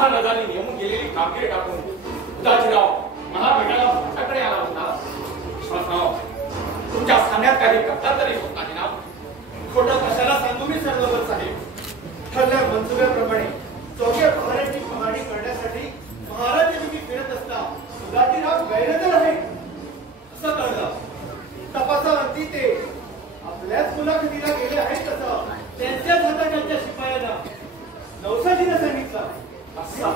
महाराजांनी नेमून गेलेली कामगिरी टाकून उदाजीराव मला भेटायला माझ्याकडे आला होता. विश्वासराव, तुमच्या सांगण्यात काही करता तरी होत नाही ना? खोटं कशाला सांगू मी सरदार साहेब. ठरल्या मंजुऱ्याप्रमाणे चौघ्या पहारांची पाहणी करण्यासाठी महाराजांनी मी फिरत असता उदाजीराव गैरहजर आहे असं कळलं. तपासाअंती ते आपल्याच मुलाखतीला गेले आहेत तसं त्यांच्याच हाताच्या शिपायाला नवसाजीने सांगितलं. असा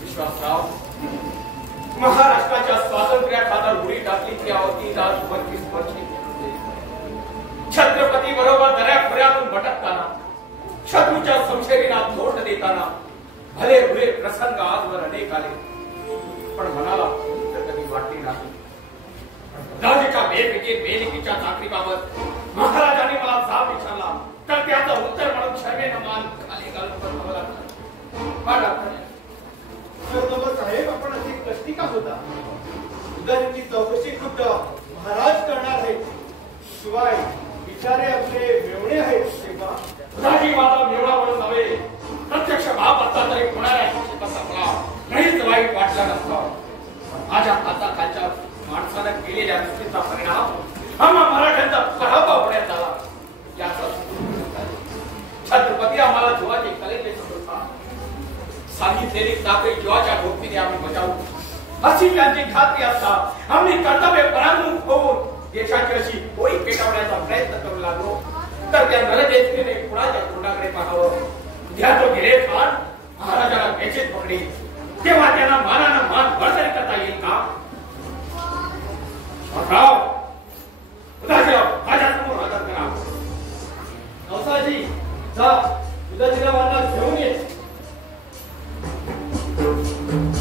विश्वासराव, महाराष्ट्राच्या स्वातंत्र्याखातर उडी टाकली ती आवती 25 वर्षे छत्रपती बरोबर दऱ्याखोऱ्यातून भटकताना, शत्रूच्या समशेरीला तोंड देताना भले भुले प्रसंग आजवर अनेक आले, पण मनाला कधी वाटली नाही. राजाच्या बेलिकीच्या चाकरीबाबत महाराजांनी मला जाब विचारला तर त्याचं उत्तर म्हणून शर्मेनं मान खाली घालून बसावं लागलं. साहेब, आपण अशी कष्टी का होता? उदाजींची चौकशी खुद्द महाराज करणार आहेत. शिवाय विचारे आपले मेवणे आहेत तेव्हा उदाजी माझा मेवणा म्हणून नव्हे, प्रत्यक्ष बाप असता तरी होणाऱ्या शिक्षकाचा मला नाहीच वाईट वाटला नसता. माझ्या हाताखालच्या माणसानं केलेल्या गोष्टीचा परिणाम आम्हा मराठ्यांचा पराभव होण्यात आला. याचा छत्रपती आम्हाला जीवाचे कलेचे समजता सांगितलेली चाकरी जीवाच्या भोगतीने आम्ही बजावू अशी त्यांची खात्री असता आम्ही कर्तव्य परांगमुख होऊन देशाची अशी होळी पेटवण्याचा प्रयत्न करू लागलो तर त्या नरदेशने कुणाच्या तोंडाकडे पाहावं. उद्या तो गिरे खान महाराजाला बेचित पकडे तेव्हा त्यांना मानानं मान बळसरी करता येईल का? उदाजीराव माझ्यासमोर हजर करा. नवसाजी, जा उदाजीरावांना घेऊन ये.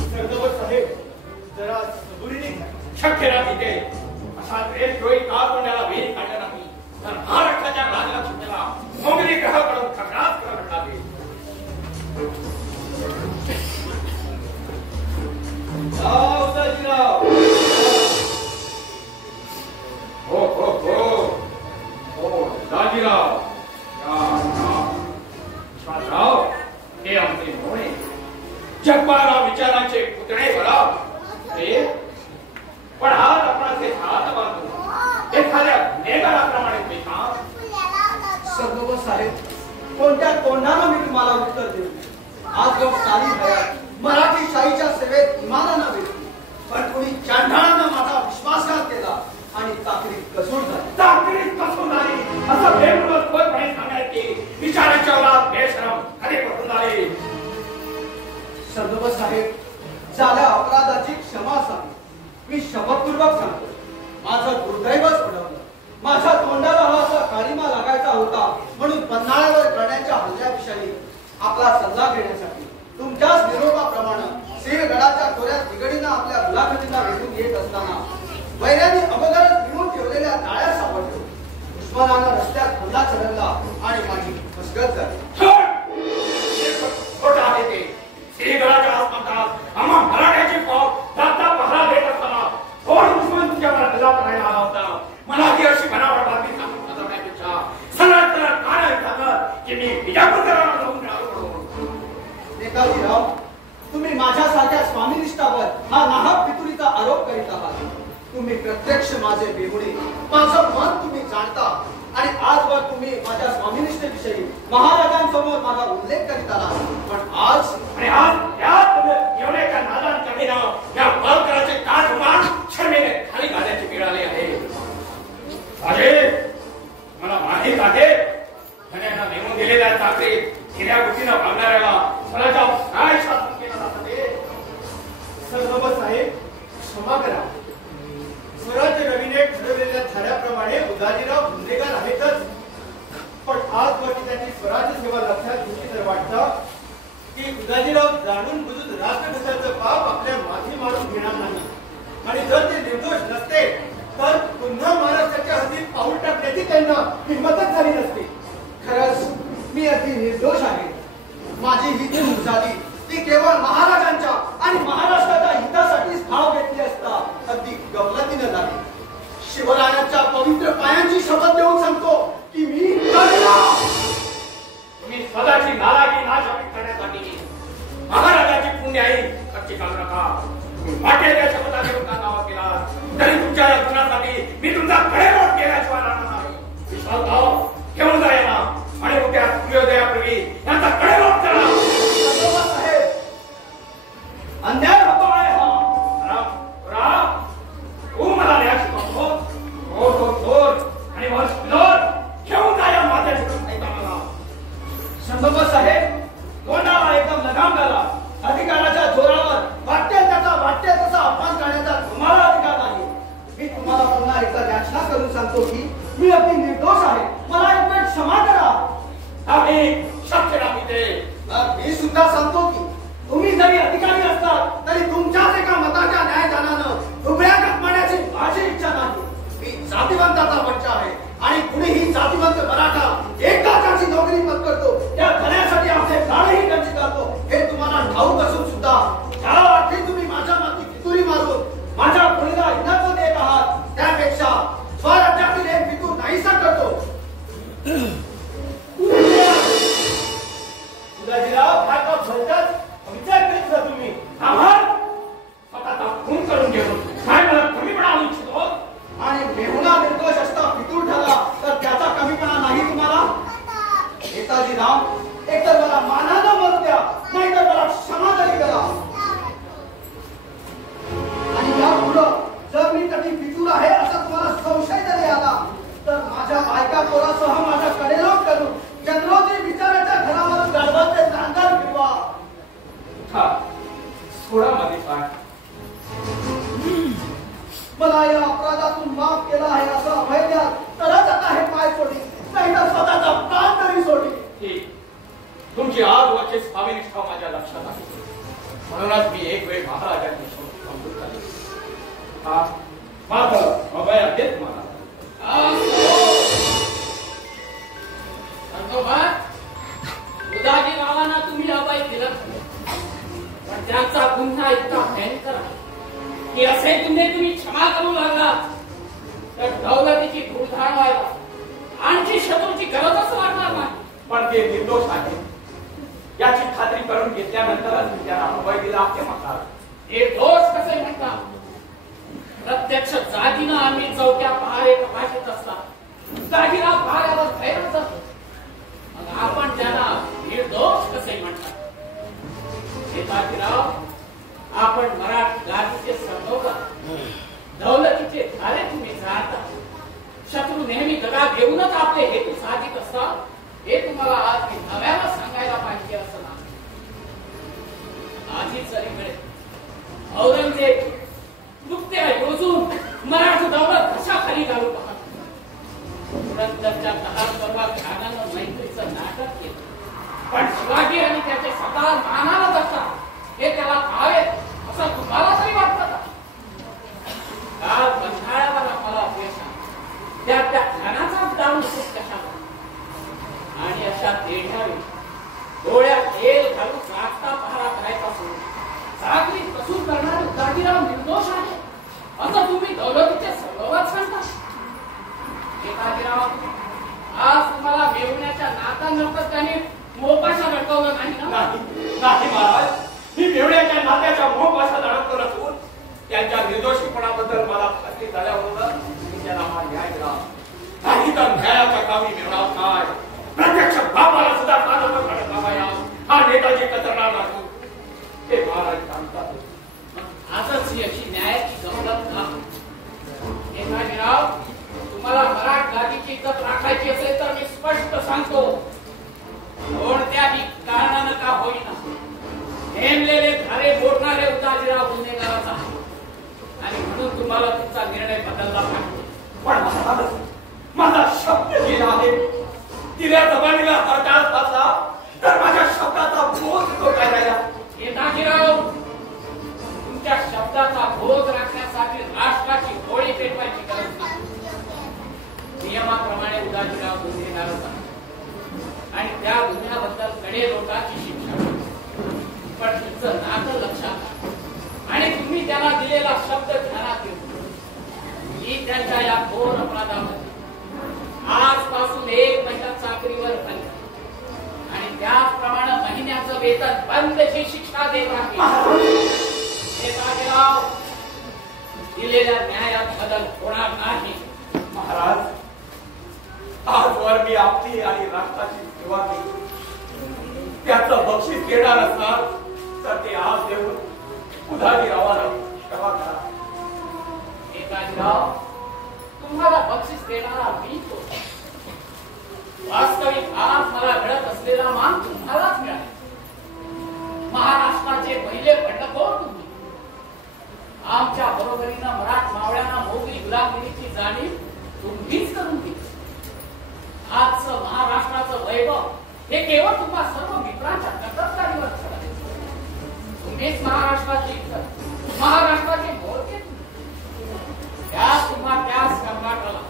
सरदार साहेब, जरा सबुरीने शक्य नाही ते असा द्वेषद्रोही का तोंडाला वेळ काढला नाही तर महाराष्ट्राच्या राजलक्ष्मीला मोगली ग्रहाकडून खटरास करावं लागेल. उदाजीराव. हो हो हो हो उदाजीराव, विश्वासराव, हे आमचे मोहणे जगबारा विचारांचे पुतळे बराव ते पण हात आपण हात बांधून एखाद्या नेगाराप्रमाणे होते का? सरदार साहेब, कोणत्या तोंडानं मी तुम्हाला उत्तर देऊ? आज लोक सारी भयात मराठी शाहीच्या सेवेत इमानानं भेटली, पण कोणी चांढाळानं माझा विश्वासघात केला आणि ताकदीत कसून झाली. ताकदीत कसून झाली असं बेमुळपणे सांगायचे विचारांच्या ओलात बेशरम कधी पडून झाले. सरदार साहेब, झाल्या अपराधाची क्षमा सांग. मी शपथपूर्वक सांगतो, माझं दुर्दैवच घडवलं. माझ्या तोंडाला हा असा काळीमा लागायचा होता म्हणून पन्हाळ्यावर करण्याच्या हल्ल्याविषयी आपला सल्ला घेण्यासाठी तुमच्याच निरोपाप्रमाणे सिंहगडाच्या खोऱ्यात निगडीनं आपल्या मुलाखतीला भेटून येत असताना वैऱ्याने अगोदरच भिवून ठेवलेल्या टाळ्या सापडलो. दुश्मनानं रस्त्यात हल्ला चढवला आणि माझी फसगत झाली. खोटं आहे ते. सिंहगडाच्या आसपास आम्हा मराठ्याची फौज जाता पहारा देत असताना कोण दुश्मन तुमच्यावर हल्ला करायला आला होता? मला ही अशी बनावट बातमी सांगून फसवण्यापेक्षा सरळ सरळ कारण सांगत की मी विजापूरकरांना जाऊन मिळालो म्हणून. नेताजीराव, तुम्ही माझ्यासारख्या स्वामिनिष्ठावर हा नाहक पितुरीचा आरोप करीत आहात. तुम्ही प्रत्यक्ष माझे बेहुणे, माझं मन तुम्ही जाणता आणि आजवर तुम्ही माझ्या स्वामिनिष्ठेविषयी महाराजांसमोर माझा उल्लेख करीत आला. पण आज एवढ्या नादान कमीनं या बालकराचे काठमान शर्मेने खाली घालण्याची वेळ आली आहे. मला माहित आहे धन्यांना नेमून गेलेल्या चाकरीत हिऱ्या गुटीनं भागणाऱ्याला स्वराज्या काय शासन केलं जातं ते? सरदार साहेब, क्षमा करा. स्वराज्य रवीने ठरवलेल्या थाऱ्याप्रमाणे उदाजीराव गुन्हेगार आहेतच, पण आजवरती त्यांनी स्वराज्य सेवा लक्षात घेतली तर वाटतं की उदाजीराव जाणून बुजून राष्ट्रघाताचं पाप आपल्या माथी मारून घेणार नाही. आणि जर ते निर्दोष नसते तर पुन्हा महाराष्ट्राच्या हद्दीत पाऊल टाकण्याची त्यांना हिंमतच झाली नसती. खरंच मी अगदी निर्दोष आहे. माझी ही चूक झाली ती केवळ महाराजांच्या आणि महाराष्ट्राच्या हितासाठीच भाव घेतली असता अगदी गफलतीनं झाली. शिवरायांच्या पवित्र पायांची शपथ देऊन सांगतो की मी तुम्ही स्वतःची नाराजी नाश घेऊन जाया माझ्या संगम साहेब कोणाला एकदम लगाम झाला. अधिकाराच्या जोरावर वाटते तसा अपमान करण्याचा तुम्हाला अधिकार नाही. मी तुम्हाला पुन्हा एकदा याचना करून सांगतो की मी अगदी निर्दोष आहे. मला एक वेळ क्षमा करा. आम्ही शक्य नाही ते. मी सुद्धा सांगतो की तुम्ही जरी अधिकारी असतात तरी तुमच्याच एका मताच्या न्यायदानानं उभ्या गटमाण्याची माझी इच्छा नाही. मी जातीवंताचा बच्चा आहे आणि कुणीही जातीवंत मराठा एकदा त्याची नोकरी पत्करतो त्या करण्यासाठी आपले प्राणही खर्च करतो हे तुम्हाला ठाऊक असून सुद्धा ज्या अर्थी तुम्ही माझ्या माती फितुरी मारून माझ्या मुलीला इनाम देत आहात त्यापेक्षा स्वराज्यातील एक फितूर नाहीसा करतो. उदाजीराव काय बोलतात विचार करीत जा तुम्ही. स्वतःचा खून करून घेऊन काय मला कमीपणा आणू इच्छितो आणि मेहुणा निर्दोष असता फितूर ठरला तर त्याचा कमीपणा नाही तुम्हाला. नेताजीराव एकतर मला मानानं मत द्या नाहीतर मला क्षमा तरी करा. आणि या पुढं जर मी कधी फितूर आहे असा तुम्हाला संशय जरी आला तर माझ्या बायका पोरासह माझ्या कडेलोट करून चंद्रोदय विचाराच्या घरावर गडबडचे नांगर फिरवा. थोडा मध्ये पाय मला या अपराधातून माफ केला आहे असं अभय द्या तरच आता हे पाय सोडी नाहीतर स्वतःचा प्राण तरी सोडी. तुमची आज वरची स्वामीनिष्ठा माझ्या लक्षात आहे. म्हणूनच मी एक वेळ महाराजांनी समजून झाले. माझं अभय देत मला उदाजी रावांना तुम्ही अभय दिलं पण त्यांचा गुन्हा इतका भयंकर आहे की असे तुम्ही क्षमा करू लागला तर दौलतीची धूळधाण व्हायला आणखी शत्रूची गरजच वाटणार नाही. पण ते निर्दोष आहे याची खात्री करून घेतल्यानंतरच मी त्याला अभय दिला असे म्हणतात. निर्दोष कसे म्हणतात? प्रत्यक्ष जातीनं आम्ही चौक्या पहारे तपासत असतात जातीला पहाऱ्यावर खैरच जातो मग आपण त्याला निर्दोष कसे म्हणतात? नेताजीराव आपण मराठी जातीचे सरनौकर दौलतीचे धारे तुम्ही जाणता. शत्रू नेहमी दगा देऊनच आपले हेतू साधित असतात हे तुम्हाला आज मी नव्यानं सांगायला पाहिजे असं नाही. आधीच जरी मिळेल औरंगजेब नुकत्या योजून मराठी दौलत कशाखाली घालू पाहत पुरंदरच्या दहा परवा ख्यानानं मैत्रीचं नाटक केलं पण शिवाजी आणि त्याचे स्वतः मानाला जगतात हे त्याला पाहावे असं तुम्हाला तरी वाटतं का? काल बंधाळ्यावर आम्हाला अपयश त्या ख्यानाचा डाऊन कशाला आणि अशा तेढ्यावे डोळ्यात तेल घालून रास्ता पहारा करायचा सोडून सागरी कसूर करणारे उदाजीराव निर्दोष आहे असं तुम्ही दौलतीचे सर्वच सांगता. नेताजीराव आज तुम्हाला मेवण्याच्या नात्यानंतर त्याने मोपाशा लटकवलं नाही ना? नाही महाराज मी मेवण्याच्या नात्याच्या मोपाशात अडकलो नसून त्यांच्या निर्दोषीपणाबद्दल मला खात्री झाल्यावर मी त्याला हा न्याय दिला. नाही तर न्यायाच्या कामी मेवणार काय? प्रत्यक्ष बापाला सुद्धा काढत काढत हा नेताजी कचरणार नाही हे महाराज सांगतात. आजच ही अशी न्यायाची गंमत का? नेताजीराव तुम्हाला मराठ जातीची इज्जत राखायची असेल तर मी स्पष्ट सांगतो कोणत्याही कारणानं का होईना नेमलेले धारे मोडणारे उदाजीराव गुन्हेगारच आहे आणि म्हणून तुम्हाला तुमचा निर्णय बदलला पाहिजे. पण माझा शब्द गेला आहे. तिला जबानीला हरताळ फासला तर माझ्या शब्दाचा बोध तो काय राहिला? नेताजीराव तुमच्या शब्दाचा बोध राखण्यासाठी राष्ट्राची होळी पेटवायची गरज नाही. नियमाप्रमाणे उदाजीराव गुन्हेगारच आहे आणि त्या गुन्ह्याबद्दल कडे लोकांची शिक्षा पण तुमचं नातं लक्षात आणि तुम्ही त्याला दिलेला शब्द ध्यानात घेऊन मी त्यांच्या या घोर अपराधामध्ये आजपासून 1 महिना चाकरीवर बंद आणि त्याचप्रमाणे महिन्याचं वेतन बंदची शिक्षा देत आहे. दिलेल्या न्यायात बदल होणार नाही. महाराज आजवर मी आपली आणि राष्ट्राची सेवा केली त्याचं बक्षीस घेणार असणार तर ते आज देऊन उदाजीरावाला क्षमा करा. नेताजीराव तुम्हाला बक्षीस देणारा मी तो वैभव हे केवळ तुम्हा सर्व मित्रांच्या कर्तव्यावर झालं. तुम्हीच महाराष्ट्राचे इज्जत, महाराष्ट्राचे मोडके. त्या सम्राटाला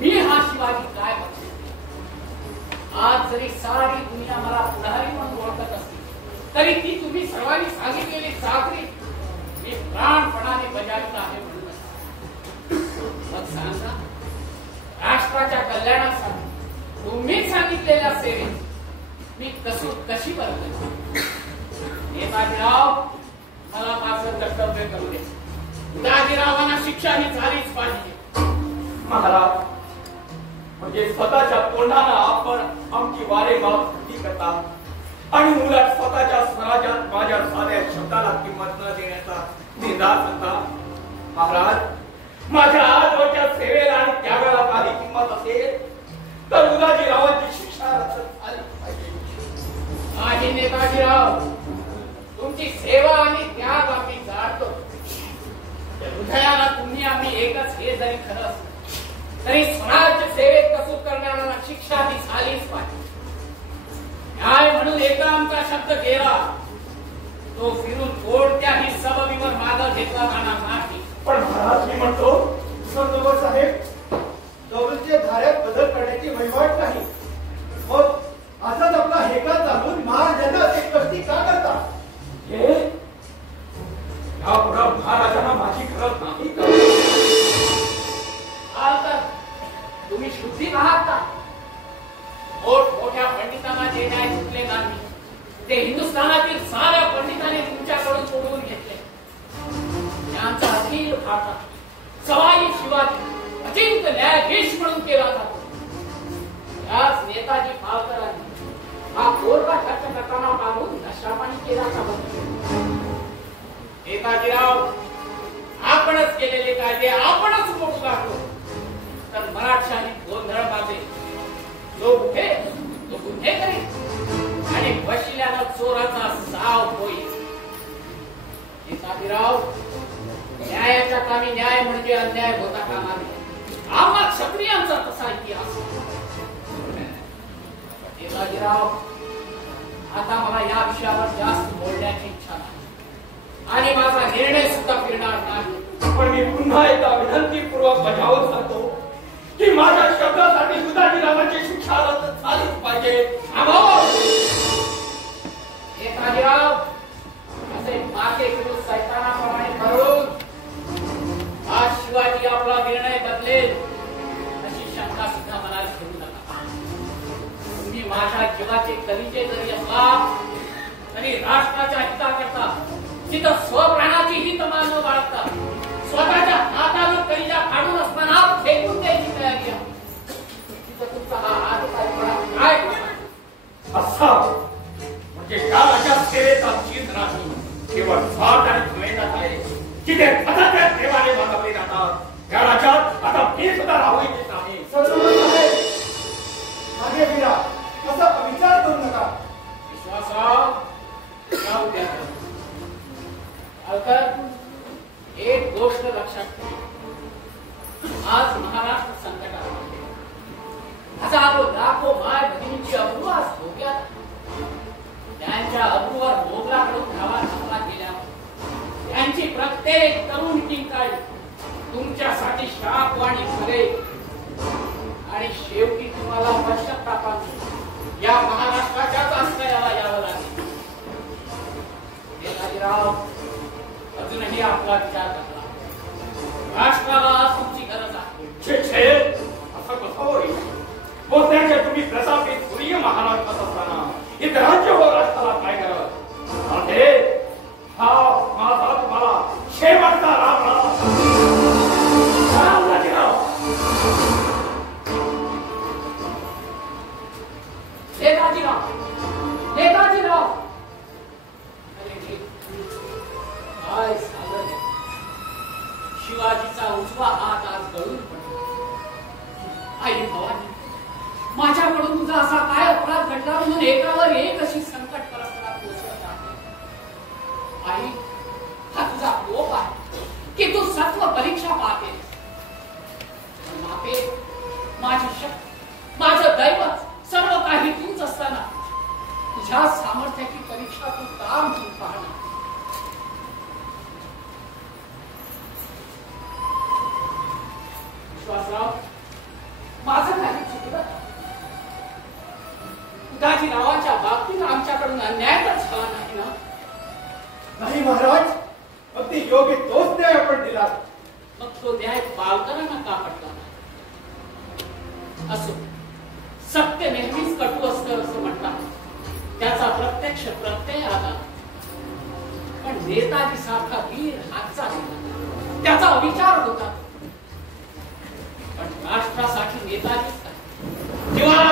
मी हा शिवाजी काय बघतो. आज जरी सारी दुनिया मला पुढारी म्हणून ओळखत असली तरी ती तुम्ही सर्वांनी सांगितलेली चाकरी मी प्राणपणाने बजावत आहे म्हणून. मग सांगा, राष्ट्राच्या कल्याणासाठी तुम्ही सांगितलेल्या सेवेत मी कशी बरं. नेताजीराव, मला माझं कर्तव्य करू दे. उदाजीरावांना शिक्षा ही झालीच पाहिजे. महाराज, म्हणजे स्वतःच्या तोंडानं आपण आमची वारेमाप करता आणि उलट स्वतःच्या स्वराज्यात माझ्या साध्या शब्दाला किंमत न देण्याचा निर्धार करता. महाराज, माझ्या आजवरच्या सेवेला आणि त्यागाला काही किंमत असेल तर उदाजीरावांची शिक्षा रद्द झाली पाहिजे. नाही नेताजीराव, तुमची सेवा आणि त्याग आम्ही जाणतो. हृदयाला तुम्ही आम्ही एकच हे जरी खरं असलं तरी स्वराज्य सेवेत कसूर करणाऱ्यांना शिक्षा ही झालीच पाहिजे. न्याय म्हणून एकदा आमचा शब्द गेला तो फिरून कोणत्याही सबबीवर मागं घेतला जाणार नाही. पण महाराज, मी म्हणतो सरदार साहेब, दौलतच्या धाऱ्यात बदल करण्याची वहिवाट नाही. मग असाच आपला हेका चालून महाराजांना असे कष्टी का करता? हे यापुढे महाराजांना माझी गरज नाही का? तर तुम्ही शुद्धी आहात का? मोठ्या पंडितांना जे न्याय सुटले नाही ते हिंदुस्थानातील साऱ्या पंडितांनी तुमच्याकडून सोडवून घेतले. त्यांचा अखिल भारतात सवाई शिवाजी अजिंक्य न्यायाधीश म्हणून केला जातो. याच नेताजी फाळकरांनी हा कोरडा खर्च करताना पाहून नशापाणी केला का? नेताजीराव, आपणच केलेले कायदे आपणच मोडू लागलो तर मराठशाही गोंधळ माझे जो उठे तो गुन्हे करील आणि बशिल्याला चोराचा साव होईल. नेताजीराव, न्यायाच्या कामी न्याय म्हणजे अन्याय होता कामा नये. आम्हा क्षत्रियांचा तसा इतिहास. नेताजीराव, आता मला या विषयावर जास्त बोलण्याची इच्छा नाही आणि माझा निर्णय सुद्धा फिरणार नाही. पण मी पुन्हा एकदा विनंतीपूर्वक बजावत सांगतो की माझ्या शब्दासाठी उदाजीरावांची शिक्षा रद्द झालीच पाहिजे. नेताजीराव, असे मागे फिरून सैतानाप्रमाणे करून आज शिवाजी आपला निर्णय बदलेल अशी शंका सुद्धा मला घेऊ नका. तुम्ही माझ्या जीवाचे कलिजे जरी असला तरी राष्ट्राच्या हिताकरता तिथं स्वप्राणाची ही तमा न बाळगता स्वतःच्या हातानं कलिजा काढून असताना फेकून द्यायची तयारी आहे. तिथं तुमचा हा अधिकारपणा काय असा म्हणजे या राजा सेवेचा चीज नाही, केवळ स्वार्थ आणि द्वेषात आहे. जिथे स्वतःच्या देवाने मागवले जातात या राज्यात आता मी सुद्धा राहू इच्छित नाही. सरदार साहेब, मागे फिरा, असा विचार करू नका. विश्वासराव, जाऊ द्या. एक गोष्ट लक्षात ठेवा, आज महाराष्ट्र संकटात आहे. हजारो लाखो माय भगिनींची अब्रू आज धोक्यात. त्यांच्या अब्रूवर मोगलाकडून धावा टाकला गेल्या. त्यांची प्रत्येक तरुण किंकाळी तुमच्यासाठी शापवाणी ठरेल आणि शेवटी तुम्हाला पश्चात्तापाने या महाराष्ट्राच्याच आश्रयाला यावं लागेल. नेताजीराव, अजूनही आपला विचार करा. राष्ट्राला आज तुमची गरज आहे. छे छे, असं कसं होईल? बोलण्याच्या तुम्ही प्रतापित सूर्य महाराज असताना इतरांचे हो राष्ट्राला काय करत? हा माझा तुम्हाला शेवटचा राम नेताजीराव, नेताजीराव, काय झालं? शिवाजीचा उजवा हात आज गळून पडला. आई भवानी, माझ्याकडून तुझा असा काय अपराध घडला म्हणून एकावर एक अशी संकट परस्परात कोसळत आहे. आई, हा तुझा कोप आहे की तू सत्व परीक्षा पाहते. माझी शक्ती, माझं दैवत, सर्व काही तुझं उदाजीरावांच्या बाबतीत आमच्याकडून अन्याय तर झाला नाही ना? नाही महाराज, अगदी योग्य तोच न्याय आपण दिला. मग तो न्याय पालकांना का पटला नाही? असो, सत्य नेहमीच कटू असतं असं म्हणतात. त्याचा प्रत्यक्ष प्रत्यय आला. पण नेताजी सारखा वीर हातचा होता, त्याचा विचार होता. पण राष्ट्रासाठी नेताजीच काय, जीवाला